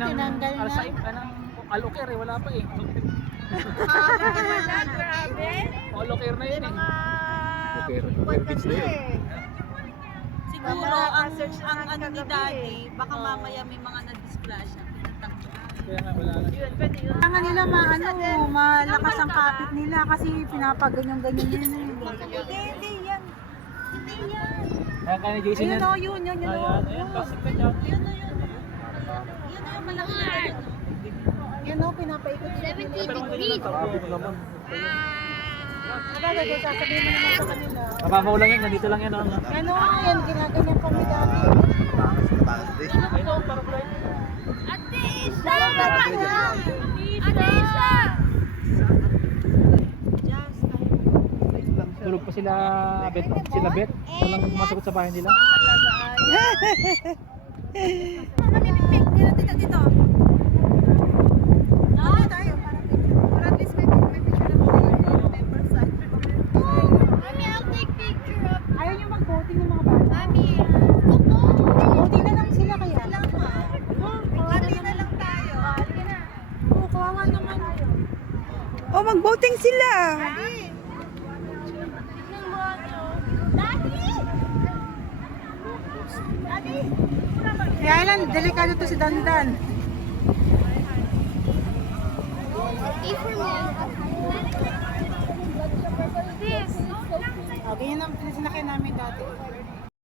tinanggal na. Alsaim, Alocare, wala pa eh. Alocare na yun eh. Alocare Beach na yun. Siguro ang ano ni Daddy, baka mamaya may mga na-disgrasya. Kaya nga wala na. Kailangan nila malakas ang kapit nila kasi pinapaganyan-ganyan yun eh. Hindi yan. Hindi yan. Kaya kaya ni Jason yan. Yun o. Ayan, plastic pa dyan. Yun na yun. Yun na yung malaki na yun. Yun o, pinapaikot nila. 70 degrees. Traffic naman. Sasabihin mo naman sa kanila. Napapaw lang yan, nandito lang yan. Ano yan, ginaganyan kami dati. Taas din. Ate Isha! Ate Isha! Tulog pa sila Bet. Walang masagot sa bahay nila. Dito. Tayo. Para at least may picture na remember side. Mami, I'll take picture of... Ayaw nyo mag-voting ng mga bata. Mami, Voting na lang sila kaya. Ate na lang tayo. Halika na. Oo, kawawa naman. Oh, mag-voting sila. Kaya lang, delikado to si Dandan. Okay, yun ang sinakay namin dati.